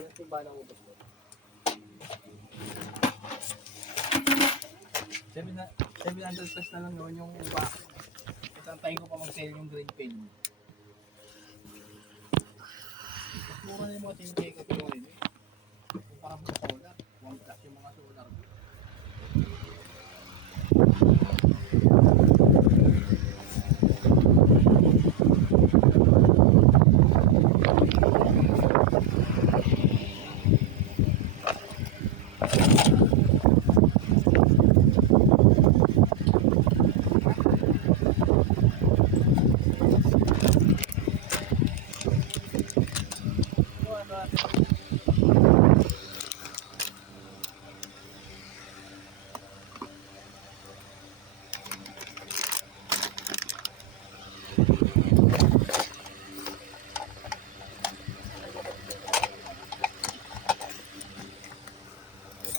Yung timba ng ubos ko. 700 plus na lang naman yung bakit. Itantayin ko pa mag-sale yung green pen. Mura na yung mga 10K ko pero rin eh. Parang sa solar. 1 plus yung mga solar.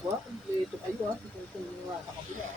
Wah, ito kayo ito yung mga sa kabila.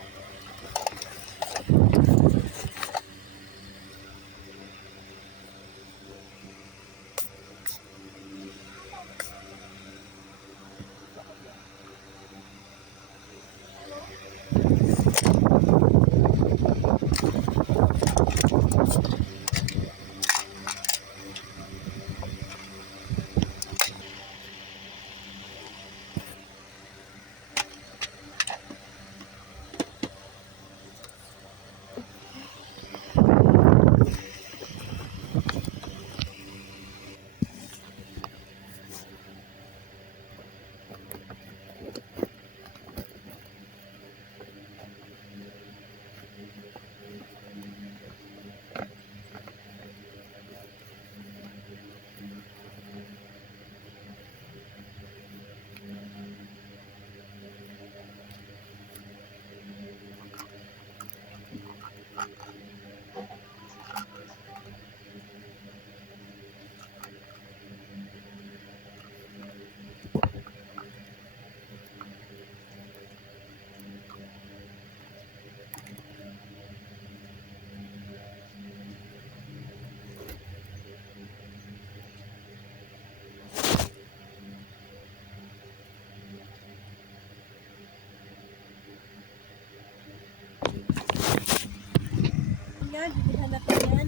Yan, bibilhan natin yan.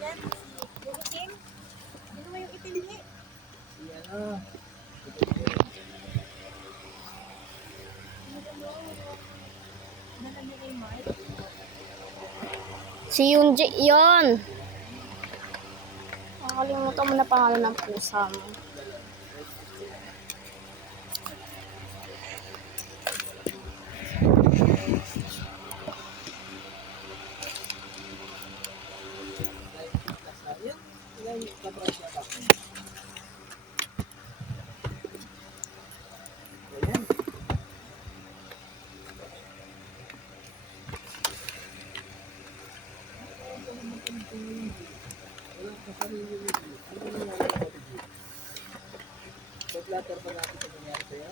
Yan, yung itim. Ano mo yung itim niya? Yan ah. Dala niya kay Mark. Si Yunji yun. Nakalimutan mo na pangalan ng pusa mo. Yan kapras na tapos. Ayan. Walang kasarili nito. Ano nangyari sa video? Pag-latter pa natin ito nangyari sa'yo?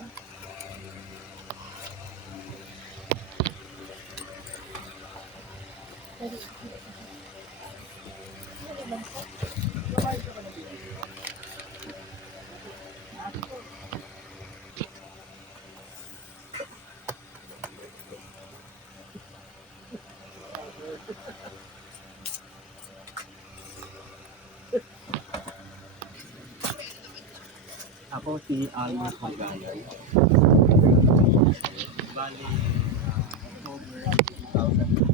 Ako si Alma Pagano. Bali, October 2000.